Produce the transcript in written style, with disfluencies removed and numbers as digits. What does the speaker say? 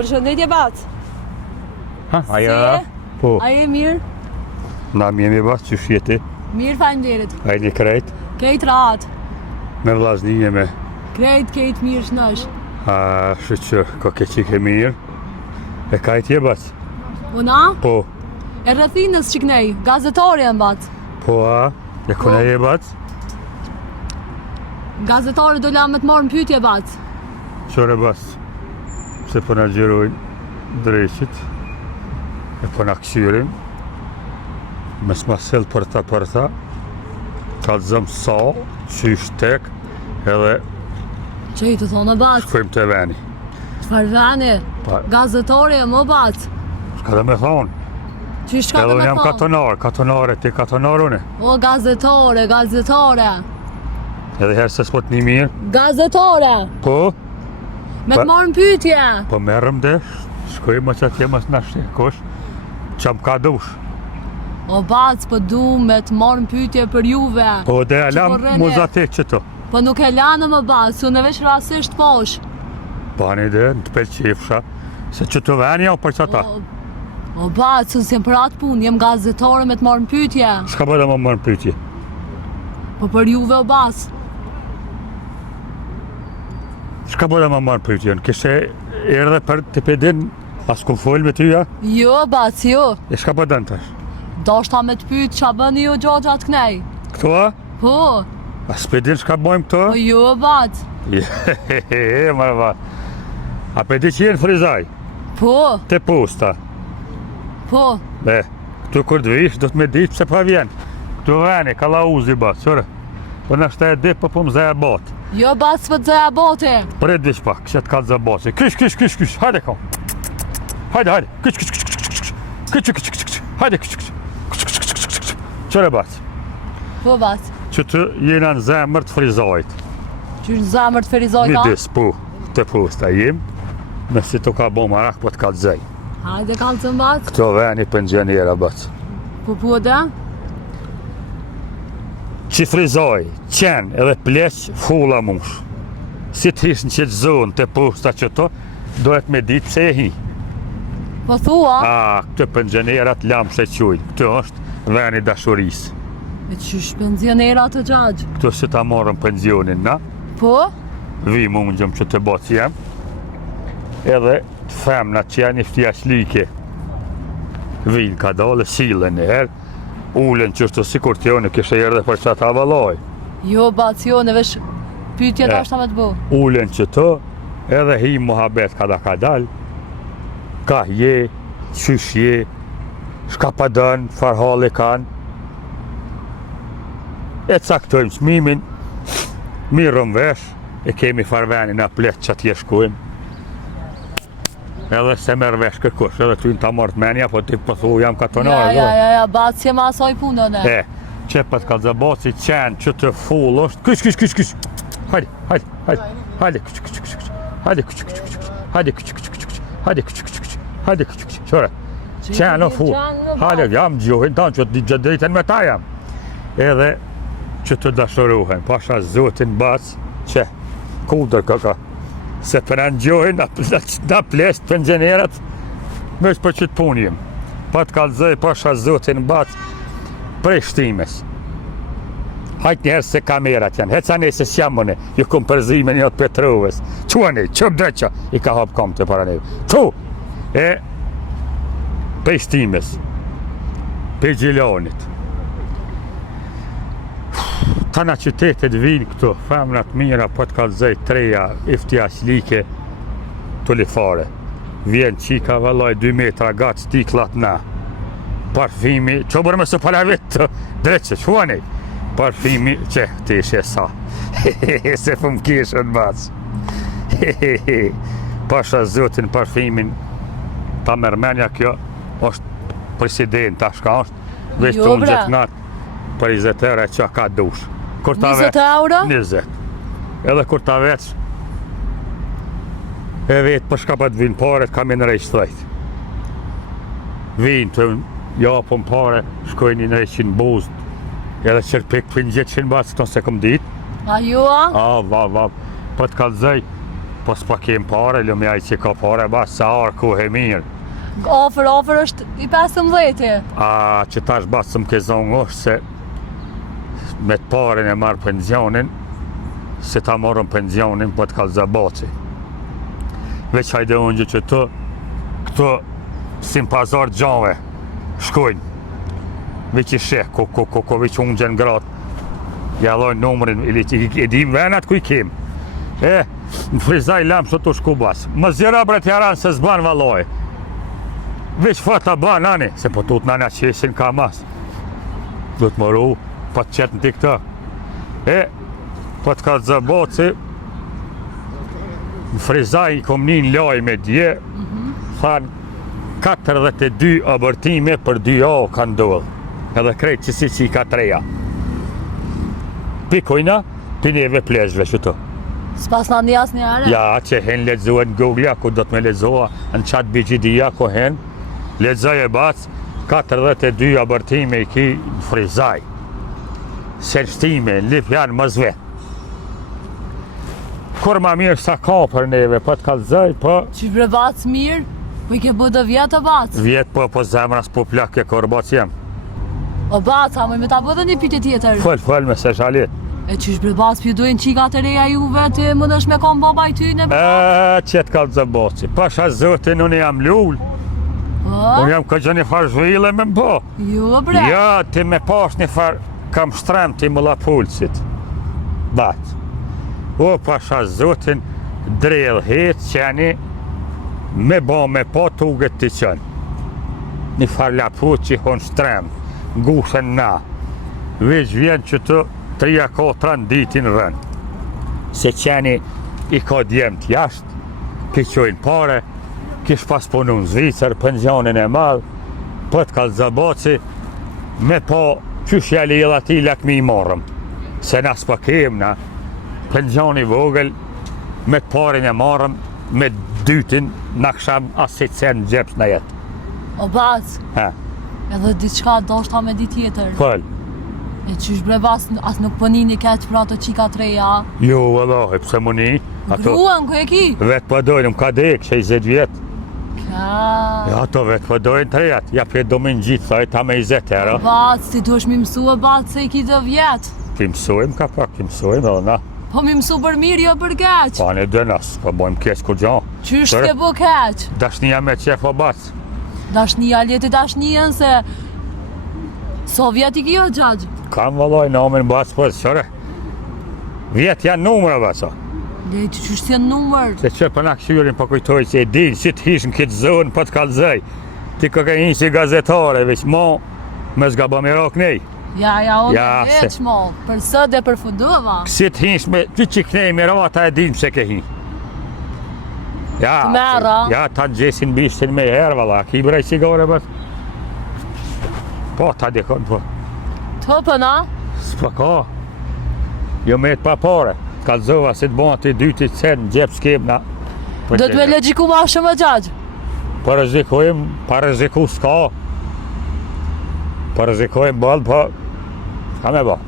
Përshëndetje Bac. Ha, aja? Po. Aje mirë? Na mi jemi Bac, qysh jeti? Mirë faleminderit. Ajni krejt? Kejt rahat. Me vllazni jemi. Kejt mirë shnash. Që ka keqik e mirë. E kajt je Bac? Una? Po. E rrëthinës që knej, gazetari e Bac. Po e kone je Bac? Gazetari do la me të marrë në pyetje Bac. Qore Bac? Se po na gjerojnë dreqit. E po na këshyrim. Mes ma sel përta. Kalzëm sa, qysh tek, edhe Që i të thonë Bac? shkojmë të veni. Çfarë veni? Pa, Gazetari e më Bac. shka dhe me thonë. Që shka Edhe të me jam thonë? katonare, ti katonare une. O gazetare. Edhe herë se s'po t'ni mirë. Gazetare. Po, Me Pa- të marrë në pyetje. po merrëm desh, shkojmë që atje mas na shikosh, që më ka dush. O Bac, po du me të marrë në pyetje për juve. Po dhe alam po rrene? muzatek që to. Po nuk e lanë më Bac, unë veç rasisht posh. Pani dhe në të pelqefsha, se që të veni jau për qëta. O Bac, unë s'jem për atë punë, jem gazetare me të marrë në pyetje. Shka bëda më mërë pytje? Po për juve o Bac. Shka bëda më mërë pytje? Në kështë erdhe për të pedin, as ku folë me tyja? Jo Bac, jo. E shka bëda në tash? Doshta me të pyet qa bëni ju gjatë knej. Këto a? Po, As pedin shka bëjmë këto? po jo o Bac. Mërë va. A pedi që jenë frizaj? Po, Te posta. po. Be, këtu kur të vish, do të me ditë pse pa vjen. Këtu veni, ka la uzi ba, qëre. Po në shta e di, po po më zë e botë. Jo Bac për të zëja bote. Pret vish pak, që të ka të zë botë. Kysh, hajde kom. Hajde, kysh. Hajde, kysh. Qëre bac, Po Bac. që të jena në zemër të frizajt. Që në zamër të ferizoj Një ka? dis, po, të posta jem, me si të ka bo marak, po të ka të zëj. Hajde kalë të Bac. Këto veni pensionera bac. Po dhe? Që frizoj, qenë edhe pleq, fulla mush. Si të ishë në qëtë zonë të posta që to, dohet me ditë pse e hi. Po thua? Këtë pensionerat lamë se qujnë, këtë është veni dashurisë. E që shpenzionera të gjagj. Këto si ta morëm pensionin, na? Po? Vi mundjëm që të botë jem. Edhe të femna që janë i ftjashlike. Vinë ka dole, silën e herë, ulen që është sikur t'jo në kështë e erdhe për që ta avaloj. Jo Bac, jo, në vesh pyetje E. dashta me të bo. Ulen që të, edhe hi muhabet ka dal, ka je, qysh je, shka pa dënë, farhalli kanë. E caktojmë çmimin, mirëm vesh, e kemi farveni na plet që atje shkojmë. Edhe se merr vesh kërkush, edhe ty në ta marrë menja, po ti po thu jam katonar. Ja, Bac, jem asoj punën e. Qepët ka zëboci qenë që të full është, kysh. Hajde, kyç. Qore, qenë o full. Hajde, jam gjuhin tanë që të drejten me ta jam. Edhe që të dashuruhen, pasha zotin Bac, që kudër ka. Se për në gjuhin, na plesht pensionerat, me që për që të punjim. Pa të kalzëj, pasha zotin Bac, prej shtimes. Hajt njerë se kamerat janë, heca ne se s'jamone, ju kom përzime një të Petrovës. Quani, qëp dreqa, i ka hap kam të para neve. Tu, prej shtimes, prej Gjilanit. Tana qytetet vinë këtu, femnat mira, po të kalzëj treja, iftjashlike, të lifare. Vjen qika vallaj 2 metra gatë stiklat na. Parfimi, që bërë me së para vetë, dreqe, quani. Parfimi, që të ishe sa. Se fëm kishën Bac. Pasha zotin parfimin, ta mërmenja kjo, është president, ta shka është, veç të unë gjithë natë, për 20 euro që ka dush. 20 euro? 20. Edhe kur ta veç, e vetë për shka për të vinë pare, kam e në rejtë thëjtë. Vinë të japën pare, shkojnë në 100 buzët, edhe qërpik për 100 Bac, këto se kom ditë. A ju a? Va, po të kalzëj, Po s'pa kem pare, lumja i që ka pare, bas sa arë kohë e mirë. Ofër është i 15. A që tash bas më ke zonë është se me të parin e marë pensionin, se ta morën pensionin, po të kalë zabaci. Veç hajde unë gjë që këto si në pazar gjave, shkojnë. Veç i sheh, veç unë gjenë gratë. Ja lojnë numërin, i dim venat ku i kem. Në frizaj lamë që të shku bas. Më zjera bre t'jaran se s'ban valoj. Veç fata ban, nani, se po tut nani a qesin ka mas. Do të mëru, po të qetë në ti këta. Po të ka të zëboci, në frizaj i kom një loj me dje, thanë 42 abërtime për 2 o ka ndodhë. Edhe krejtë që si i ka 3. Pikojna, për neve plezhve që të. S'pas në një asë një are? Ja, që hen lexohet në Google, ku do të me lezoha në qatë BGD-ja, ku hen, lexoj e bacë, 42 abërtime i ki në frizaj. Selshtime, në lip janë mëzve. Kur ma mirë sa ka për neve, po të kalzoj, po... Që bre bacë mirë, po i ke bëdë vjetë o bacë? Vjetë po zemra s'po plak e kur bacë jem. O bacë, a me ta bëdë një pyetje tjetër? Fëll me se shalit. E qysh bre bacë, për dojnë qika të reja juve të më nëshme kom baba i ty në bacë? Qëtë kalzë boci, pasha zotin unë jam lull. Unë jam këtë një farë zhvile me mbo. Jo bre. Ja, ti me pas një farë kam shtrem ti më la pulsit. Batë. O, pasha zotin, drejlë hetë qeni, me bo me po tuget të qënë. Një farë la put që hon shtrem, ngushën na. Veç vjen që të 3-4 ditin rënë. Se qeni i ka djemë të jashtë, ki qojnë pare, kish pas punu në Zvicër, pensionin e madhë, po të kalë zabaci, me po qysh jali i ati lakmi i morëm. Se na s'pa kem na, pensioni vogël, me të parin e marëm, me dytin, na kësham asit sen në gjeps në jetë. O bacë, edhe diçka do shta me di tjetër. Fëll. E qysh bre bacë, as nuk pënini keq për ato qika 3-ja. Jo, vëllohi, pse më një? Gruan, ku e ki? Vetë pëdojnë, më ka dek, 60 vjetë. Ja, ato vetë pëdojnë 3, ja për domin gjithë, thaj, ta me 20 era. O bacë, ti duesh mi mësu e bacë se i ki 2 vjetë. Ki mësojmë ka pak, ki mësojmë edhe na. Po mi mësu për mirë, jo për keq. Pa në dënas, pa bojmë keq kur gjo. Qysh ke bu keq? Dashnia me qef o bacë. Dashnia, leti dashnien se... Sovjet i kjo gjagj? Kam vëlloj në omen bacë për qëre. Vjetë janë numra bacë. Leti, qysh t'jen numër? Se që për na këshyrin për kujtoj që e din, si t'hish në këtë zonë për t'kallëzaj. Ti ka një si gazetare, veç mo, me zgaba me rak nej. Ja, veç mo, për së dhe për fundova. Si t'hish me, që kënej me rata e din pse ke hi. Ja, ja, ta gjesin bishtin me herë, valla, ki brej sigare bët. Po, ta dikon, po. Të pëna? S'pa ka. Jo me të pa pare. Kalzova si të bon të dytit sen, gjep s'kem na. Do të me legjiku ma shumë gjagj? Parazikojmë, paraziku s'ka. Parazikojmë balë, po, s'ka me ba.